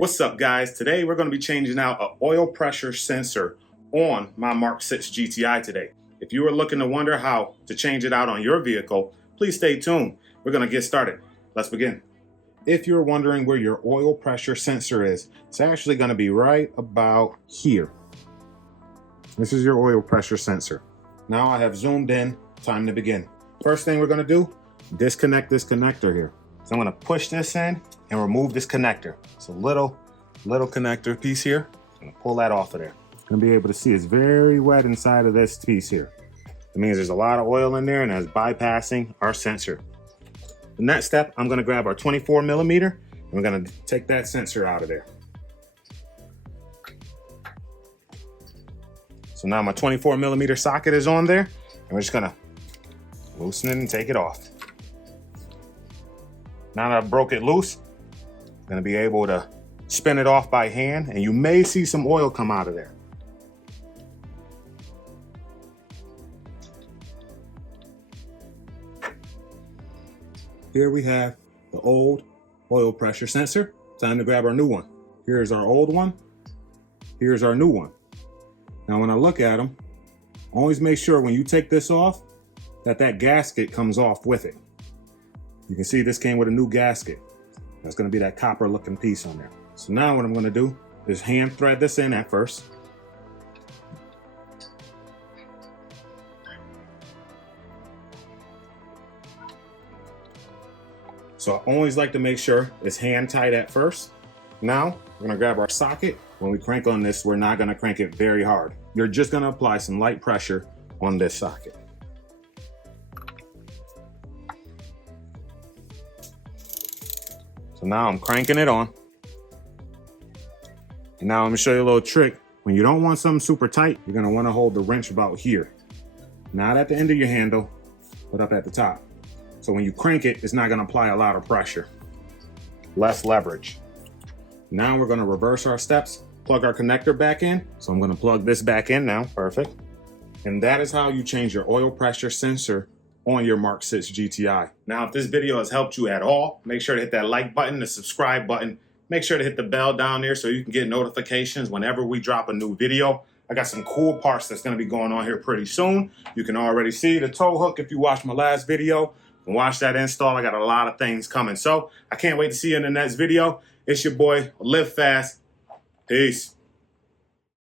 What's up, guys? Today we're going to be changing out an oil pressure sensor on my Mk6 GTI today. If you are looking to wonder how to change it out on your vehicle, please stay tuned. We're going to get started. Let's begin. If you're wondering where your oil pressure sensor is, it's actually going to be right about here. This is your oil pressure sensor. Now I have zoomed in. Time to begin. First thing we're going to do, disconnect this connector here. So I'm going to push this in and remove this connector. It's a little connector piece here. I'm going to pull that off of there. You're going to be able to see it's very wet inside of this piece here. It means there's a lot of oil in there and that's bypassing our sensor. The next step, I'm going to grab our 24 millimeter and we're going to take that sensor out of there. So now my 24 millimeter socket is on there and we're just going to loosen it and take it off. Now that I've broke it loose, I'm going to be able to spin it off by hand, and you may see some oil come out of there. Here we have the old oil pressure sensor. Time to grab our new one. Here's our old one. Here's our new one. Now when I look at them, always make sure when you take this off that gasket comes off with it. You can see this came with a new gasket. That's going to be that copper looking piece on there. So now what I'm going to do is hand thread this in at first. So I always like to make sure it's hand tight at first. Now we're going to grab our socket. When we crank on this, we're not going to crank it very hard. You're just going to apply some light pressure on this socket. So now I'm cranking it on. And now I'm gonna show you a little trick. When you don't want something super tight, you're gonna wanna hold the wrench about here. Not at the end of your handle, but up at the top. So when you crank it, it's not gonna apply a lot of pressure. Less leverage. Now we're gonna reverse our steps, plug our connector back in. So I'm gonna plug this back in now, perfect. And that is how you change your oil pressure sensor on your Mk6 GTI. Now, if this video has helped you at all, make sure to hit that like button, the subscribe button. Make sure to hit the bell down there so you can get notifications whenever we drop a new video. I got some cool parts that's gonna be going on here pretty soon. You can already see the tow hook if you watched my last video. And watch that install. I got a lot of things coming. So I can't wait to see you in the next video. It's your boy, Live Fast. Peace.